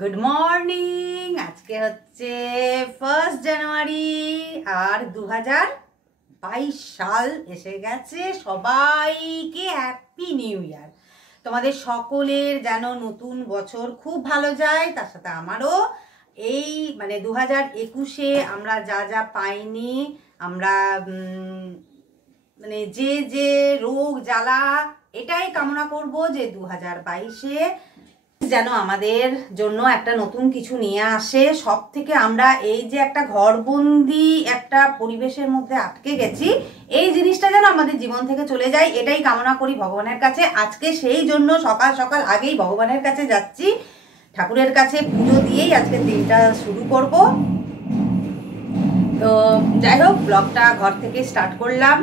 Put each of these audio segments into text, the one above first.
Good morning. আজকে হচ্ছে 1 জানুয়ারি আর 2022 সাল এসে গেছে। সবাইকে হ্যাপি নিউ ইয়ার। তোমাদের সকলের যেন নতুন বছর খুব ভালো যায়, তার সাথে আমারও। এই মানে 2021-এ আমরা যা যা পাইনি, আমরা মানে যে যে রোগ জ্বালা, এটাই কামনা করব যে 2022-এ যেন আমাদের জন্য একটা নতুন কিছু নিয়ে আসে। সব থেকে আমরা এই যে একটা ঘরবন্দি একটা পরিবেশের মধ্যে আটকে গেছি, এই জিনিসটা যেন আমাদের জীবন থেকে চলে যায়, এটাই কামনা করি ভগবানের কাছে। আজকে সেই জন্য সকাল সকাল আগেই ভগবানের কাছে যাচ্ছি, ঠাকুরের কাছে পুজো দিয়েই আজকের দিনটা শুরু করব। তো যাই হোক, ব্লগটা ঘর থেকে স্টার্ট করলাম।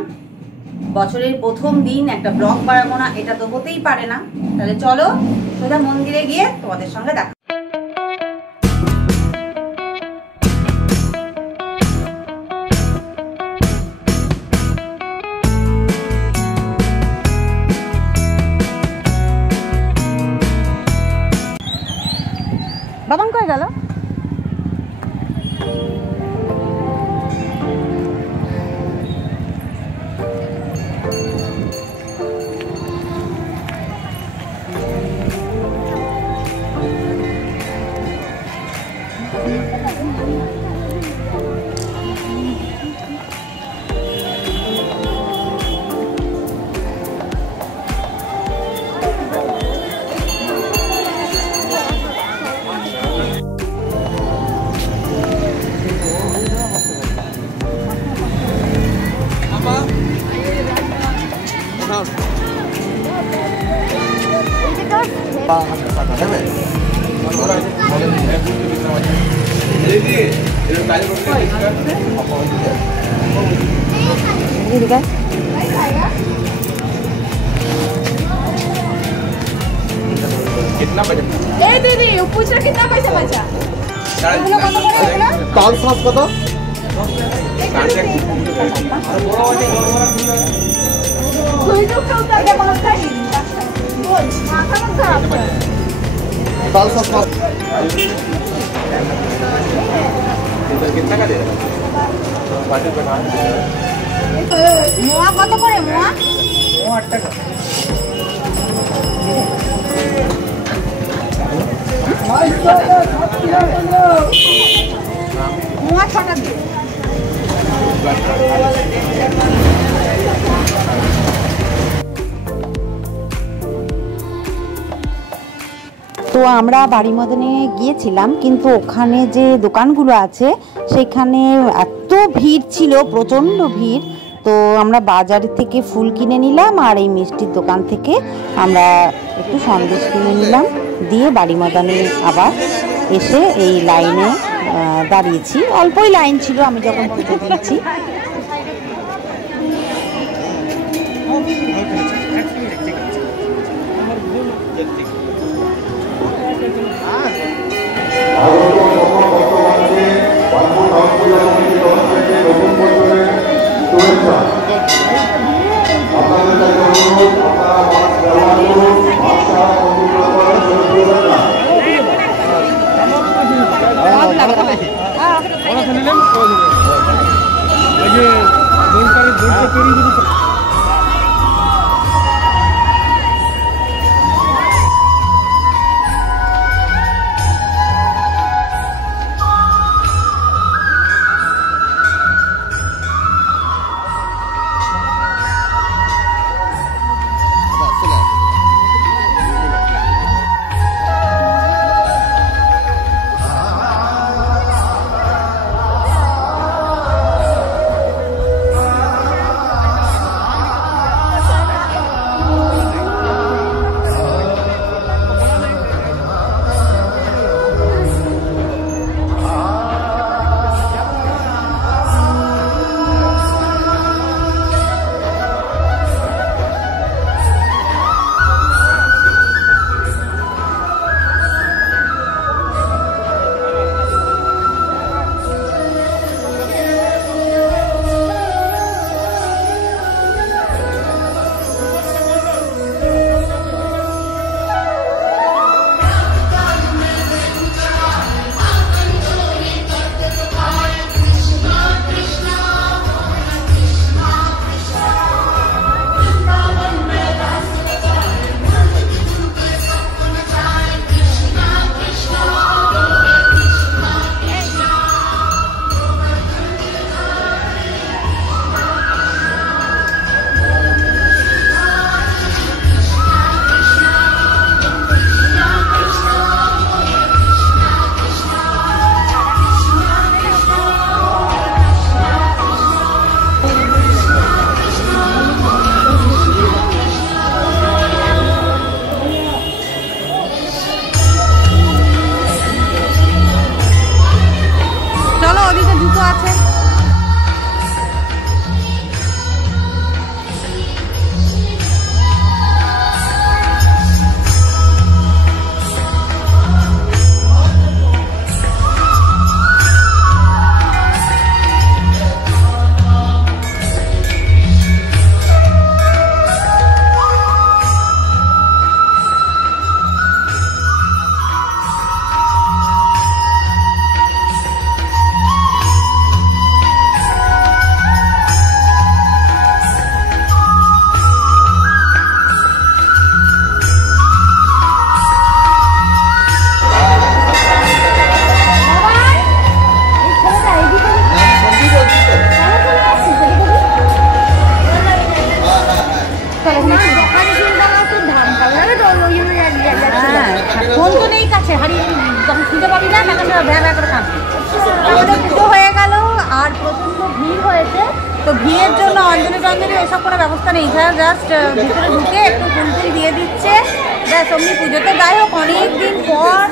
বছরের প্রথম দিন একটা ব্লগ বানাবো না, এটা তো হতেই পারে না। তাহলে চলো সোজা মন্দিরে গিয়ে তোমাদের সঙ্গে দেখা। বাবান কই গেল? कितना बचा? दीदी पूछ रहा कितना पैसा बचा? ताल साफ कतो? ताल साफ कितना का दे रहा? মোয়া কত করে? মোয়া 8 টাকা। মোয়া 6 টাকা দিয়ে। তো আমরা বাড়ি মদনে গিয়েছিলাম, কিন্তু ওখানে যে দোকানগুলো আছে সেখানে এত ভিড় ছিল, প্রচণ্ড ভিড়। তো আমরা বাজার থেকে ফুল কিনে নিলাম, আর এই মিষ্টির দোকান থেকে আমরা একটু সন্দেশ কিনে নিলাম, দিয়ে বাড়ি মদনে আবার এসে এই লাইনে দাঁড়িয়েছি। অল্পই লাইন ছিল আমি যখন পুজো দিয়েছি। ভিড় হয়েছে, তো ভিড়ের জন্য অঞ্জলি টঞ্জলি ওইসব কোনো ব্যবস্থা নেই, জাস্ট ভিতরে ঢুকে একটু ফুল টুল দিয়ে দিচ্ছে ব্যাস অমনি পুজো। তো যাই হোক, অনেক দিন পর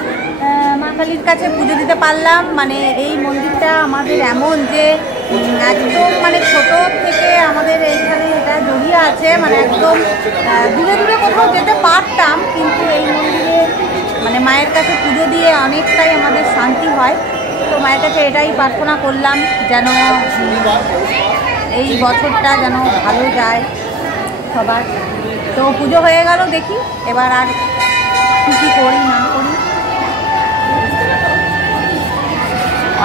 মা কালীর কাছে পুজো দিতে পারলাম। মানে এই মন্দিরটা আমাদের এমন যে একদম মানে ছোট থেকে আমাদের এইখানে এটা জড়িয়ে আছে, মানে একদম দূরে দূরে কোথাও যেতে পারতাম, কিন্তু এই মন্দিরে মানে মায়ের কাছে পুজো দিয়ে অনেকটাই আমাদের শান্তি হয়। তো মায়ের কাছে এটাই প্রার্থনা করলাম যেন এই বছরটা যেন ভালো যায় সবার। তো পুজো হয়ে গেল, দেখি এবার আর কী করি না করি।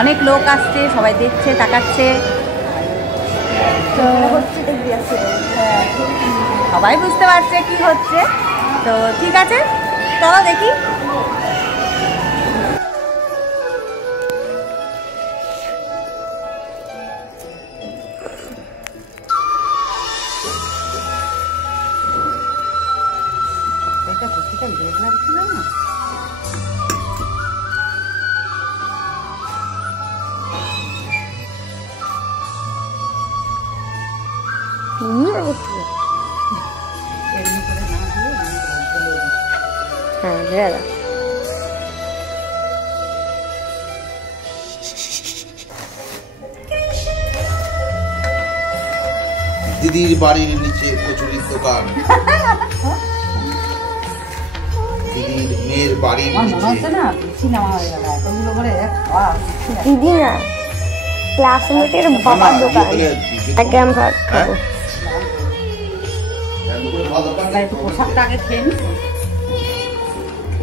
অনেক লোক আসছে, সবাই দেখছে, তাকাচ্ছে, তো সবাই বুঝতে পারছে কি হচ্ছে। তো ঠিক আছে, চলো দেখি। দিদির বাড়ির নিচে কচুরির দোকান, দিদির মেয়ের বাড়ির নিচে। দিদি না, ক্লাসমেটের বাবার দোকান। আগে আমরা খাবো। পোশাকটা আগে খেয়ে নি।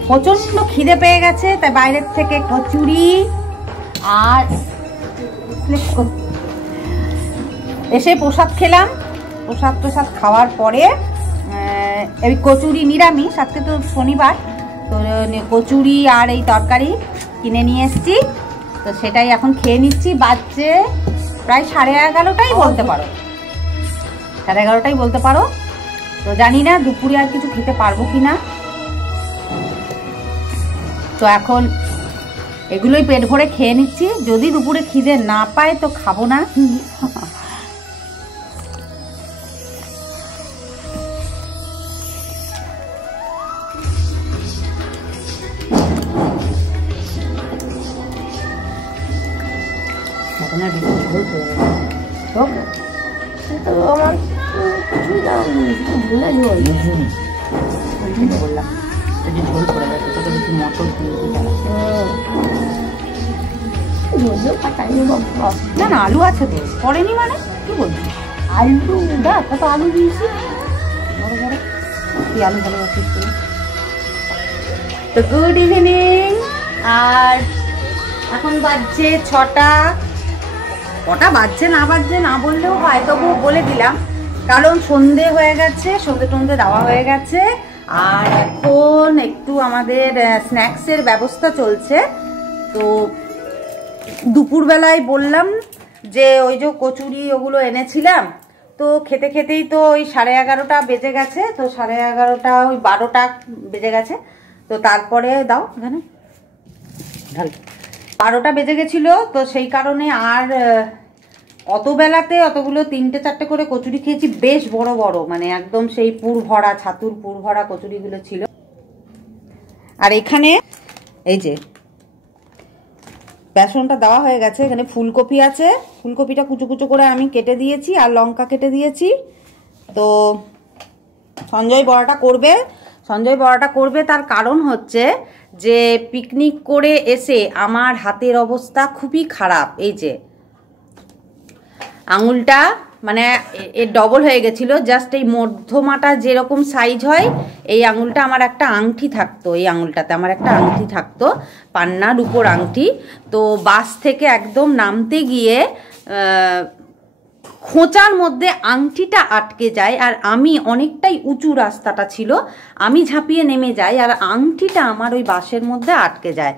প্রচন্ড খিদে পেয়ে গেছে, তাই বাইরের থেকে কচুরি আর এসে প্রসাদ খেলাম। প্রসাদ খাওয়ার পরে এই কচুরি নিরামিষ, আজকে তো শনিবার, তো কচুরি আর এই তরকারি কিনে নিয়ে এসেছি, তো সেটাই এখন খেয়ে নিচ্ছি। বাজছে প্রায় 11:30টাই বলতে পারো, 11:30টাই বলতে পারো। তো জানি না দুপুরে আর কিছু খেতে পারবো কি না। তো এখন এগুলোই পেট ভরে খেয়ে নিচ্ছি, যদি দুপুরে খিদে না পায় তো খাবো না। আমার কিছুই না, ভুলে বললাম ঝোল করে গেছে, তোকে একটু মটর দিয়ে না না আলু আছে তো, করেনি মানে কি বলছিস? আলু দেখ কত আলু দিয়েছি, বড় বড় তুই আলু ভালোবাসিস। তো গুড ইভিনিং, আর এখন বাজছে 6টা। কটা বাজছে না বাজছে না বললেও হয়, তবু বলে দিলাম, কারণ সন্ধে হয়ে গেছে, সন্ধে টন্ধে দেওয়া হয়ে গেছে। আর এখন একটু আমাদের স্ন্যাক্সের ব্যবস্থা চলছে। তো দুপুরবেলায় বললাম যে ওই যে কচুরি ওগুলো এনেছিলাম, তো খেতে খেতেই তো ওই 11:30টা বেজে গেছে। তো 11:30টা ওই 12টা বেজে গেছে। তো তারপরে দাও এখানে ঢাল, 12টা বেজে গেছিলো। তো সেই কারণে আর অত বেলাতে অতগুলো 3-4টে করে কচুরি খেয়েছি, বেশ বড় বড়, মানে একদম সেই পুর ভরা, ছাতুর পুর ভরা কচুরিগুলো ছিল। আর এখানে এই যে বেসনটা দেওয়া হয়ে গেছে, এখানে ফুলকপি আছে, ফুলকপিটা কুচো কুচো করে আমি কেটে দিয়েছি, আর লঙ্কা কেটে দিয়েছি। তো সঞ্জয় বড়াটা করবে, তার কারণ হচ্ছে যে পিকনিক করে এসে আমার হাতের অবস্থা খুবই খারাপ। এই যে আঙুলটা মানে এর ডবল হয়ে গেছিল, জাস্ট এই মধ্যমাটা যেরকম সাইজ হয়, এই আঙুলটা আমার একটা আংটি থাকতো, এই আঙুলটাতে আমার একটা আংটি থাকতো, পান্নার উপর আংটি। তো বাস থেকে একদম নামতে গিয়ে খোঁচার মধ্যে আংটিটা আটকে যায়, আর আমি অনেকটাই উঁচু রাস্তাটা ছিল, আমি ঝাঁপিয়ে নেমে যাই, আর আংটিটা আমার ওই বাসের মধ্যে আটকে যায়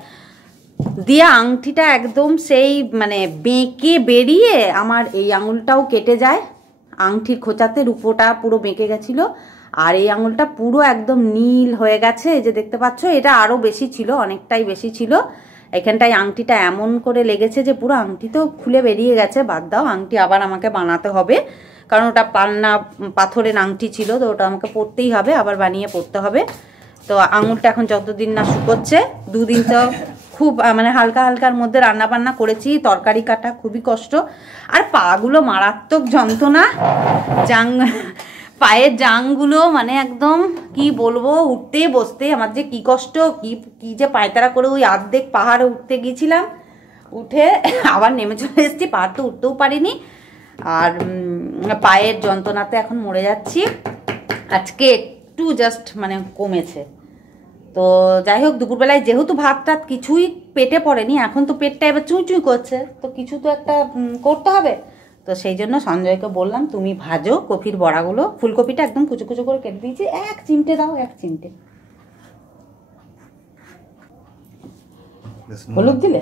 দিয়ে আংটিটা একদম সেই মানে বেঁকে বেরিয়ে আমার এই আঙুলটাও কেটে যায়। আংটির খোঁচাতে রূপোটা পুরো বেঁকে গেছিলো, আর এই আঙুলটা পুরো একদম নীল হয়ে গেছে। এই যে দেখতে পাচ্ছ, এটা আরও বেশি ছিল, অনেকটাই বেশি ছিল, এখানটায় আংটিটা এমন করে লেগেছে যে পুরো আংটি তো খুলে বেরিয়ে গেছে, বাদ দাও, আংটি আবার আমাকে বানাতে হবে, কারণ ওটা পান্না পাথরের আংটি ছিল, তো ওটা আমাকে পরতেই হবে, আবার বানিয়ে পরতে হবে। তো আঙুলটা এখন যতদিন না শুকোচ্ছে, 2 দিন তো খুব মানে হালকা হালকার মধ্যে রান্না বান্না করেছি, তরকারি কাটা খুবই কষ্ট, আর পাগুলো মারাত্মক যন্ত্রণা, পায়ের জাংগুলো মানে একদম কি বলবো, উঠতে বসতে আমার যে কি কষ্ট, কি যে পায়তারা করে ওই অর্ধেক পাহাড়ে উঠতে গিয়েছিলাম, উঠে আবার নেমে চলে এসেছি, পাহাড় তো উঠতেও পারিনি, আর পায়ের যন্ত্রণাতে এখন মরে যাচ্ছি। আজকে একটু জাস্ট মানে কমেছে। তো যাই হোক, দুপুরবেলায় যেহেতু ভাত টাত কিছুই পেটে পড়েনি, এখন তো পেটটা এবার চুই চুই করছে, তো কিছু তো একটা করতে হবে। তো সেই জন্য সঞ্জয়কে বললাম তুমি ভাজো কপির বড়াগুলো, ফুলকপিটা একদম কুচো কুচো করে কেটে দিয়েছি, 1 চিমটে দাও, 1 চিমটে হলুদ দিলে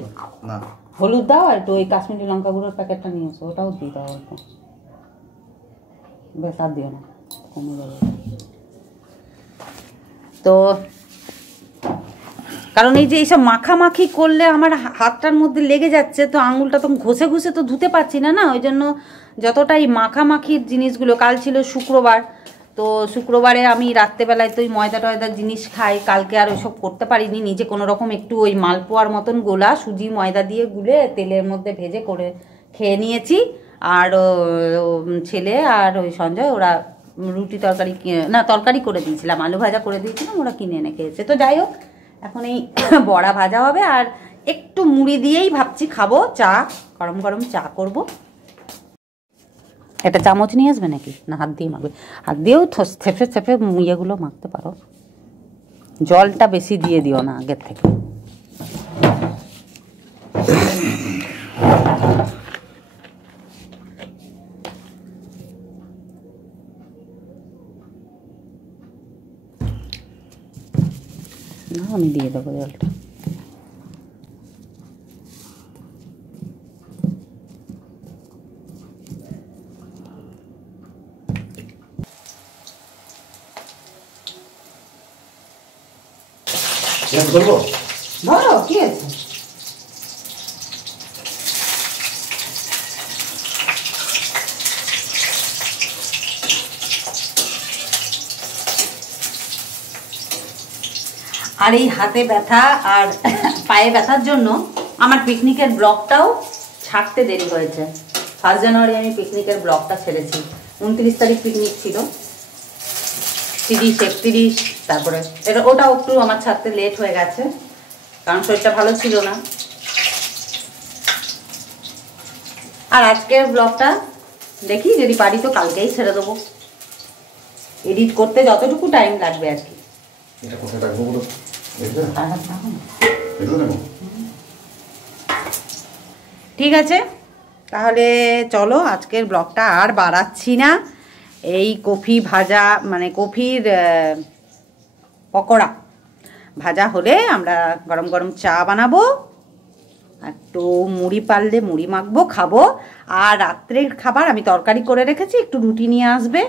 না, হলুদ দাও, আর একটু ওই কাশ্মীরি লঙ্কা গুঁড়োর প্যাকেটটা নিয়ে এসো, ওটাও দিয়ে দাও অল্প, বেশ আর দিও না, কমে যাবে। তো কারণ এই যে এইসব মাখামাখি করলে আমার হাতটার মধ্যে লেগে যাচ্ছে, তো আঙুলটা তো ঘষে ঘষে তো ধুতে পারছি না, ওই জন্য যতটাই মাখামাখির জিনিসগুলো, কাল ছিল শুক্রবার, তো শুক্রবারে আমি রাত্রেবেলায় তো ওই ময়দা টয়দার জিনিস খাই, কালকে আর ওইসব করতে পারিনি, নিজে কোনো রকম একটু ওই মালপোয়ার মতন গোলা সুজি ময়দা দিয়ে গুলে তেলের মধ্যে ভেজে করে খেয়ে নিয়েছি, আর ছেলে আর ওই সঞ্জয় ওরা রুটি তরকারি না তরকারি করে দিয়েছিলাম, আলু ভাজা করে দিয়েছিলাম, ওরা কিনে এনে খেয়েছে। তো যাই হোক, এখন এই বড়া ভাজা হবে, আর একটু মুড়ি দিয়েই ভাবছি খাবো, চা গরম গরম চা করব। একটা চামচ নিয়ে আসবে নাকি, না হাত দিয়ে মাখবে? হাত দিয়েও থেপে থেপে ইয়েগুলো মাখতে পারো, জলটা বেশি দিয়ে দিও না আগের থেকে। না আমি দিয়ে দেবো জলটা। বলবো বলো কি আছে? আর এই হাতে ব্যথা আর পায়ে ব্যথার জন্য আমার পিকনিকের ব্লগটাও ছাড়তে দেরি হয়েছে। 1 জানুয়ারি আমি পিকনিকের ব্লগটা ছেড়েছি, 29 তারিখ পিকনিক ছিল, 30, 31, তারপরে ওটাও একটু আমার ছাড়তে লেট হয়ে গেছে, কারণ শরীরটা ভালো ছিল না। আর আজকের ব্লগটা দেখি যদি পারি তো কালকেই ছেড়ে দেবো, এডিট করতে যতটুকু টাইম লাগবে আর কি। এটা কোথায় রাখবো বলো? ঠিক আছে, তাহলে চলো আজকের ব্লগটা আর বাড়াচ্ছি না। এই কফি ভাজা মানে কফির পকোড়া ভাজা হলে আমরা গরম গরম চা বানাবো, একটু মুড়ি পারলে মুড়ি মাখবো খাবো, আর রাত্রের খাবার আমি তরকারি করে রেখেছি, একটু রুটি নিয়ে আসবে,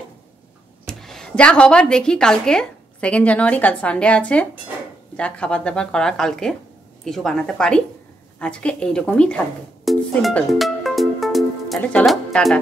যা হবার দেখি। কালকে 2 জানুয়ারি, কাল সানডে আছে, যা খাবার দাবার করা কালকে কিছু বানাতে পারি, আজকে এইরকমই থাকবে, সিম্পল। তাহলে চলো টাটা।